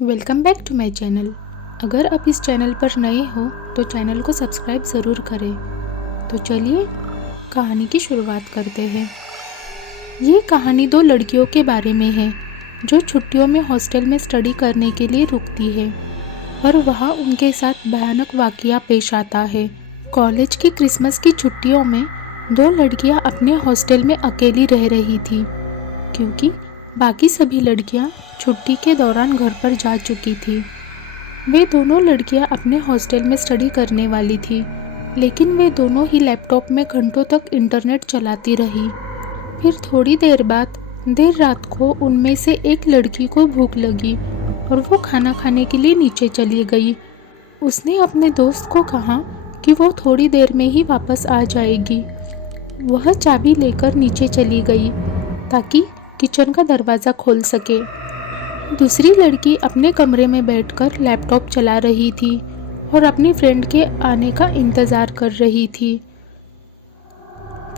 Welcome back to my channel. अगर आप इस चैनल पर नए हो तो चैनल को सब्सक्राइब ज़रूर करें। तो चलिए कहानी की शुरुआत करते हैं। ये कहानी दो लड़कियों के बारे में है जो छुट्टियों में हॉस्टल में स्टडी करने के लिए रुकती है, पर वहाँ उनके साथ भयानक वाक़या पेश आता है। कॉलेज की क्रिसमस की छुट्टियों में दो लड़कियाँ अपने हॉस्टल में अकेली रह रही थी, क्योंकि बाकी सभी लड़कियां छुट्टी के दौरान घर पर जा चुकी थी। वे दोनों लड़कियां अपने हॉस्टल में स्टडी करने वाली थी, लेकिन वे दोनों ही लैपटॉप में घंटों तक इंटरनेट चलाती रही। फिर थोड़ी देर बाद देर रात को उनमें से एक लड़की को भूख लगी और वो खाना खाने के लिए नीचे चली गई। उसने अपने दोस्त को कहा कि वो थोड़ी देर में ही वापस आ जाएगी। वह चाबी लेकर नीचे चली गई ताकि किचन का दरवाज़ा खोल सके। दूसरी लड़की अपने कमरे में बैठकर लैपटॉप चला रही थी और अपनी फ्रेंड के आने का इंतज़ार कर रही थी।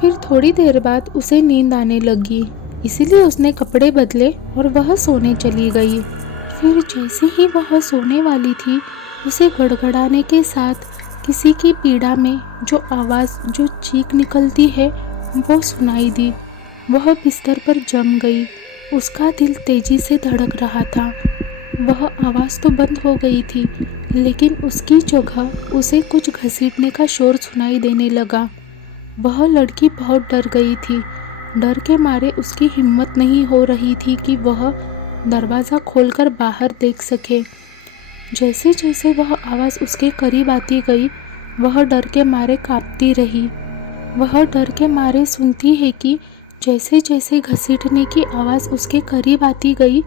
फिर थोड़ी देर बाद उसे नींद आने लगी, इसीलिए उसने कपड़े बदले और वह सोने चली गई। फिर जैसे ही वह सोने वाली थी, उसे गड़गड़ाने के साथ किसी की पीड़ा में जो आवाज़, जो चीख निकलती है, वो सुनाई दी। वह बिस्तर पर जम गई। उसका दिल तेजी से धड़क रहा था। वह आवाज़ तो बंद हो गई थी, लेकिन उसकी जगह उसे कुछ घसीटने का शोर सुनाई देने लगा। वह लड़की बहुत डर गई थी। डर के मारे उसकी हिम्मत नहीं हो रही थी कि वह दरवाज़ा खोलकर बाहर देख सके। जैसे जैसे वह आवाज़ उसके करीब आती गई, वह डर के मारे कांपती रही। वह डर के मारे सुनती है कि जैसे जैसे घसीटने की आवाज़ उसके करीब आती गई,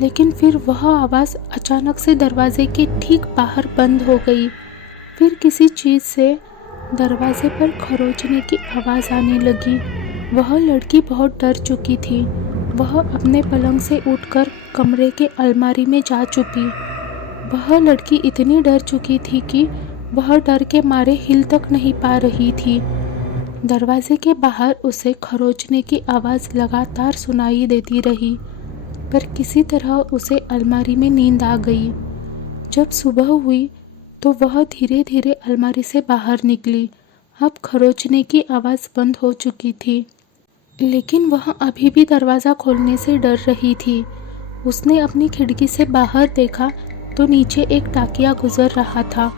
लेकिन फिर वह आवाज़ अचानक से दरवाजे के ठीक बाहर बंद हो गई। फिर किसी चीज़ से दरवाजे पर खरोंचने की आवाज़ आने लगी। वह लड़की बहुत डर चुकी थी। वह अपने पलंग से उठकर कमरे के अलमारी में जा छुपी। वह लड़की इतनी डर चुकी थी कि वह डर के मारे हिल तक नहीं पा रही थी। दरवाजे के बाहर उसे खरोंचने की आवाज़ लगातार सुनाई देती रही, पर किसी तरह उसे अलमारी में नींद आ गई। जब सुबह हुई तो वह धीरे धीरे अलमारी से बाहर निकली। अब खरोंचने की आवाज़ बंद हो चुकी थी, लेकिन वह अभी भी दरवाज़ा खोलने से डर रही थी। उसने अपनी खिड़की से बाहर देखा तो नीचे एक डाकिया गुजर रहा था,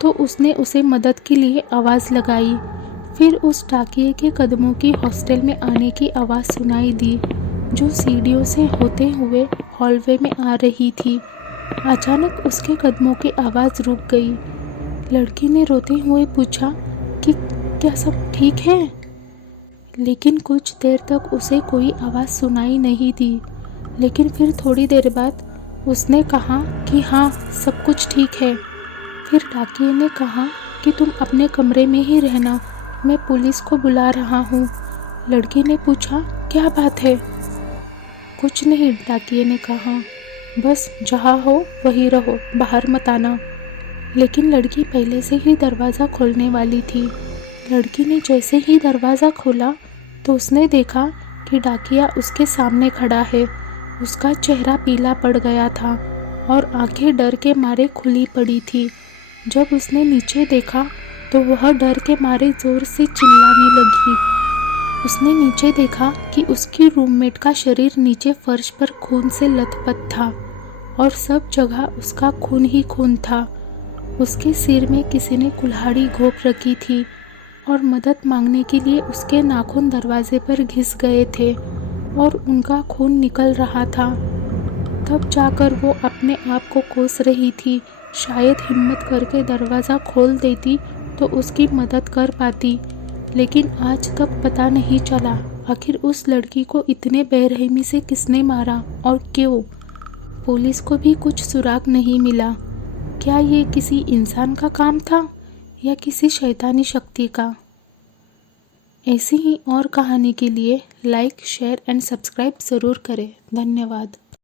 तो उसने उसे मदद के लिए आवाज़ लगाई। फिर उस डाकिये के कदमों की हॉस्टल में आने की आवाज़ सुनाई दी, जो सीढ़ियों से होते हुए हॉलवे में आ रही थी। अचानक उसके कदमों की आवाज़ रुक गई। लड़की ने रोते हुए पूछा कि क्या सब ठीक है, लेकिन कुछ देर तक उसे कोई आवाज़ सुनाई नहीं दी। लेकिन फिर थोड़ी देर बाद उसने कहा कि हाँ, सब कुछ ठीक है। फिर डाकिये ने कहा कि तुम अपने कमरे में ही रहना, मैं पुलिस को बुला रहा हूँ। लड़की ने पूछा, क्या बात है? कुछ नहीं, डाकिये ने कहा, बस जहाँ हो वहीं रहो, बाहर मत आना। लेकिन लड़की पहले से ही दरवाज़ा खोलने वाली थी। लड़की ने जैसे ही दरवाज़ा खोला तो उसने देखा कि डाकिया उसके सामने खड़ा है। उसका चेहरा पीला पड़ गया था और आंखें डर के मारे खुली पड़ी थी। जब उसने नीचे देखा तो वह डर के मारे ज़ोर से चिल्लाने लगी। उसने नीचे देखा कि उसकी रूममेट का शरीर नीचे फर्श पर खून से लथपथ था और सब जगह उसका खून ही खून था। उसके सिर में किसी ने कुल्हाड़ी घोंप रखी थी और मदद मांगने के लिए उसके नाखून दरवाजे पर घिस गए थे और उनका खून निकल रहा था। तब जाकर वो अपने आप को कोस रही थी। शायद हिम्मत करके दरवाज़ा खोल देती तो उसकी मदद कर पाती, लेकिन आज तक पता नहीं चला आखिर उस लड़की को इतने बेरहमी से किसने मारा और क्यों। पुलिस को भी कुछ सुराग नहीं मिला। क्या ये किसी इंसान का काम था या किसी शैतानी शक्ति का? ऐसी ही और कहानी के लिए लाइक, शेयर एंड सब्सक्राइब ज़रूर करें। धन्यवाद।